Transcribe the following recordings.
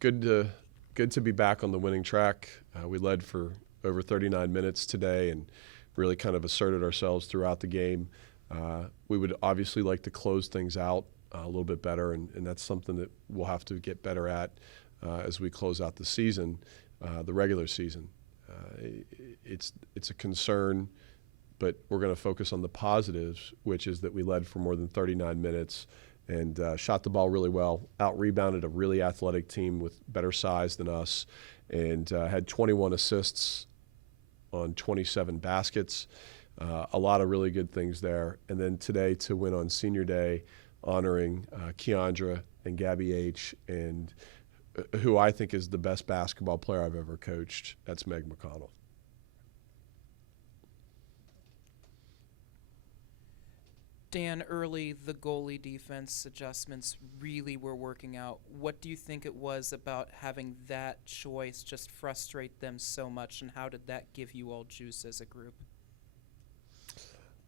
good to be back on the winning track. We led for over 39 minutes today and really kind of asserted ourselves throughout the game. We would obviously like to close things out a little bit better, and that's something that we'll have to get better at as we close out the season, the regular season. It's a concern, but we're going to focus on the positives, which is that we led for more than 39 minutes and shot the ball really well, out-rebounded a really athletic team with better size than us, and had 21 assists on 27 baskets. A lot of really good things there. And then today to win on Senior Day, honoring Keandra and Gabby H., and who I think is the best basketball player I've ever coached. That's Meg McConnell. Dan, early the goalie defense adjustments really were working out. What do you think it was about having that choice just frustrate them so much, and how did that give you all juice as a group?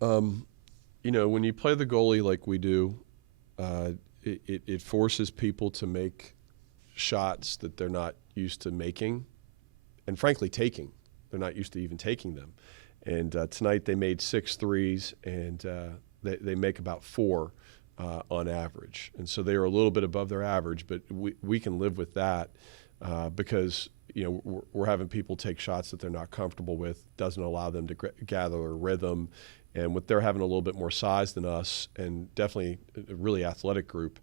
When you play the goalie like we do, it forces people to make shots that they're not used to making, and frankly taking. They're not used to even taking them. And tonight they made 6 threes, and they make about 4 on average. And so they are a little bit above their average, but we can live with that because we're having people take shots that they're not comfortable with. Doesn't allow them to gather a rhythm. And with they're having a little bit more size than us, and definitely a really athletic group,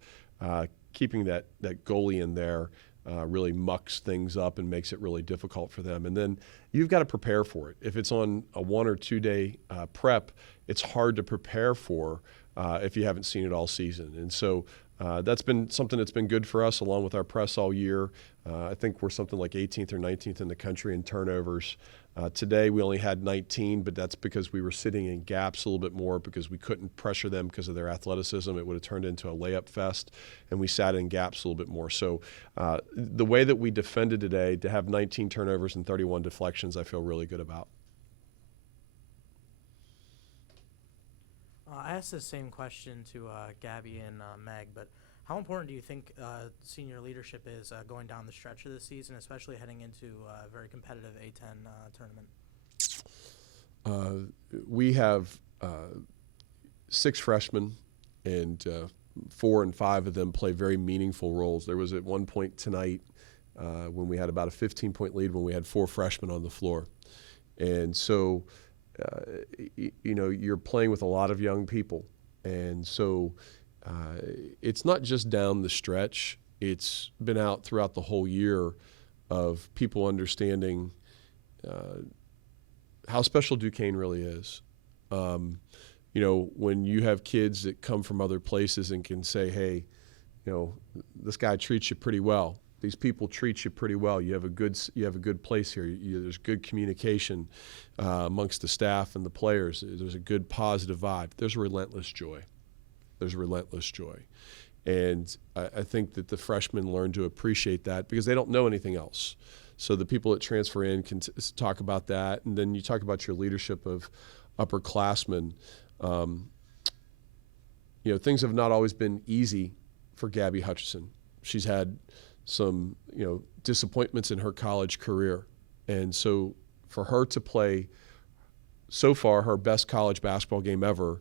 keeping that goalie in there really mucks things up and makes it really difficult for them. And then you've got to prepare for it. If it's on a 1 or 2 day prep, it's hard to prepare for if you haven't seen it all season. And so that's been something that's been good for us, along with our press all year. I think we're something like 18th or 19th in the country in turnovers. Today we only had 19, but that's because we were sitting in gaps a little bit more because we couldn't pressure them because of their athleticism. It would have turned into a layup fest, and we sat in gaps a little bit more. So the way that we defended today, to have 19 turnovers and 31 deflections, I feel really good about. I asked the same question to Gabby and Meg, but how important do you think senior leadership is going down the stretch of the season, especially heading into a very competitive A-10 tournament? We have 6 freshmen, and 4 and 5 of them play very meaningful roles. There was at one point tonight when we had about a 15-point lead when we had 4 freshmen on the floor. And so, you're playing with a lot of young people. And so it's not just down the stretch. It's been out throughout the whole year of people understanding how special Duquesne really is. When you have kids that come from other places and can say, hey, this guy treats you pretty well. These people treat you pretty well. You have a good place here. There's good communication amongst the staff and the players. There's a good positive vibe. There's relentless joy. And I think that the freshmen learn to appreciate that because they don't know anything else. So the people that transfer in can talk about that. And then you talk about your leadership of upperclassmen. Things have not always been easy for Gabby Hutchison. She's had some, disappointments in her college career. And so for her to play so far her best college basketball game ever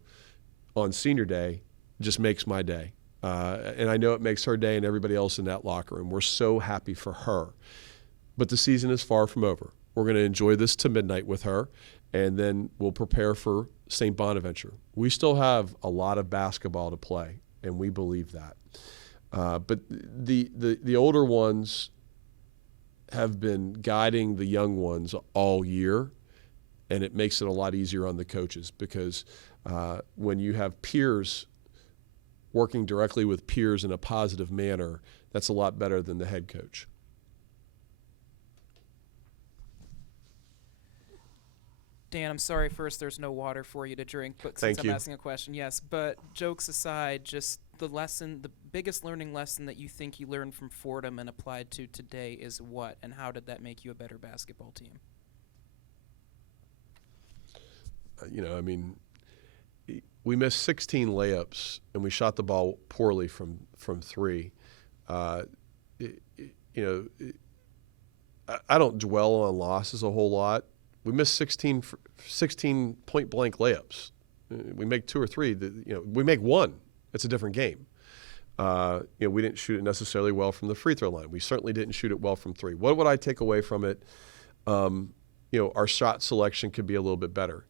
on Senior Day just makes my day. And I know it makes her day and everybody else in that locker room. We're so happy for her. But the season is far from over. We're going to enjoy this to midnight with her, and then we'll prepare for St. Bonaventure. We still have a lot of basketball to play, and we believe that. But the older ones have been guiding the young ones all year, and it makes it a lot easier on the coaches because when you have peers working directly with peers in a positive manner, that's a lot better than the head coach. Dan, I'm sorry first there's no water for you to drink, but Thank since you. I'm asking a question, yes. But jokes aside, just the biggest learning lesson that you think you learned from Fordham and applied to today is what, and how did that make you a better basketball team? We missed 16 layups, and we shot the ball poorly from 3. you know, I don't dwell on losses a whole lot. We missed 16 point blank layups. We make 2 or 3. We make 1. It's a different game. We didn't shoot it necessarily well from the free throw line. We certainly didn't shoot it well from 3. What would I take away from it? Our shot selection could be a little bit better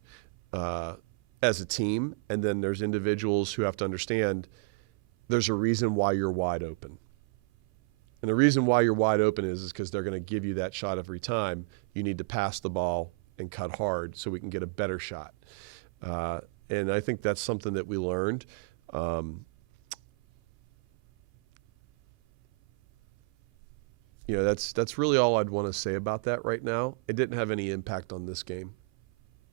as a team. And then there's individuals who have to understand there's a reason why you're wide open. And the reason why you're wide open is because they're going to give you that shot every time. You need to pass the ball and cut hard so we can get a better shot. And I think that's something that we learned. That's really all I'd want to say about that right now. It didn't have any impact on this game.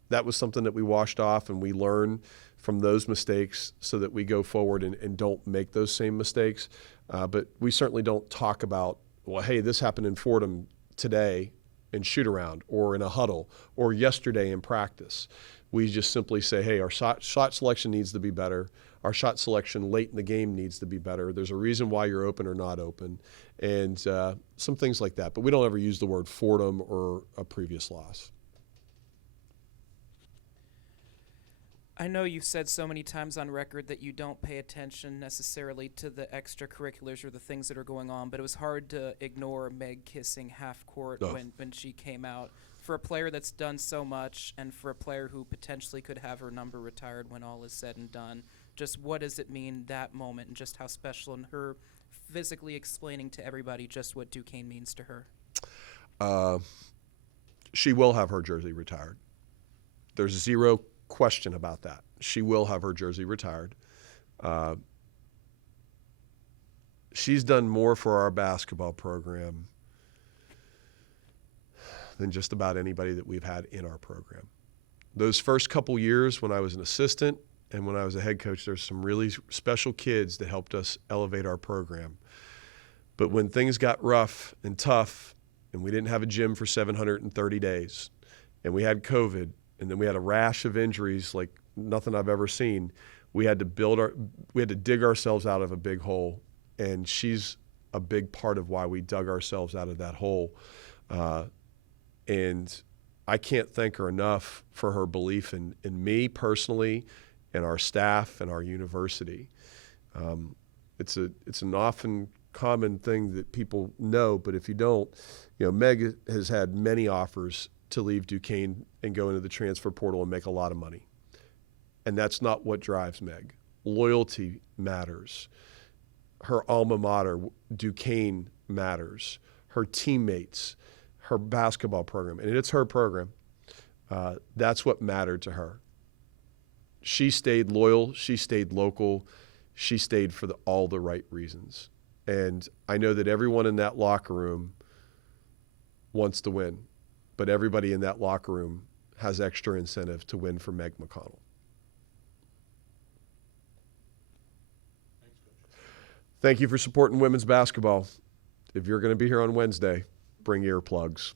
That was something that we washed off, and we learn from those mistakes so that we go forward and don't make those same mistakes. But we certainly don't talk about, well, hey, this happened in Fordham today in shoot around or in a huddle or yesterday in practice. We just simply say, hey, our shot selection needs to be better. Our shot selection late in the game needs to be better. There's a reason why you're open or not open, and some things like that. But we don't ever use the word Fordham or a previous loss. I know you've said so many times on record that you don't pay attention necessarily to the extracurriculars or the things that are going on, but it was hard to ignore Meg kissing half court when she came out. For a player that's done so much and for a player who potentially could have her number retired when all is said and done, just what does it mean, that moment, and just how special, and her physically explaining to everybody just what Duquesne means to her? She will have her jersey retired. There's zero question about that. She will have her jersey retired. She's done more for our basketball program than just about anybody that we've had in our program. Those first couple years when I was an assistant and when I was a head coach, there's some really special kids that helped us elevate our program. But when things got rough and tough and we didn't have a gym for 730 days and we had COVID and then we had a rash of injuries like nothing I've ever seen, we had to dig ourselves out of a big hole, and she's a big part of why we dug ourselves out of that hole. And I can't thank her enough for her belief in me personally and our staff and our university. It's an often common thing that people know, but if you don't, Meg has had many offers to leave Duquesne and go into the transfer portal and make a lot of money. And that's not what drives Meg. Loyalty matters. Her alma mater, Duquesne, matters. Her teammates, her basketball program, and it's her program. That's what mattered to her. She stayed loyal. She stayed local. She stayed for all the right reasons. And I know that everyone in that locker room wants to win, but everybody in that locker room has extra incentive to win for Meg McConnell. Thank you for supporting women's basketball. If you're going to be here on Wednesday, bring earplugs.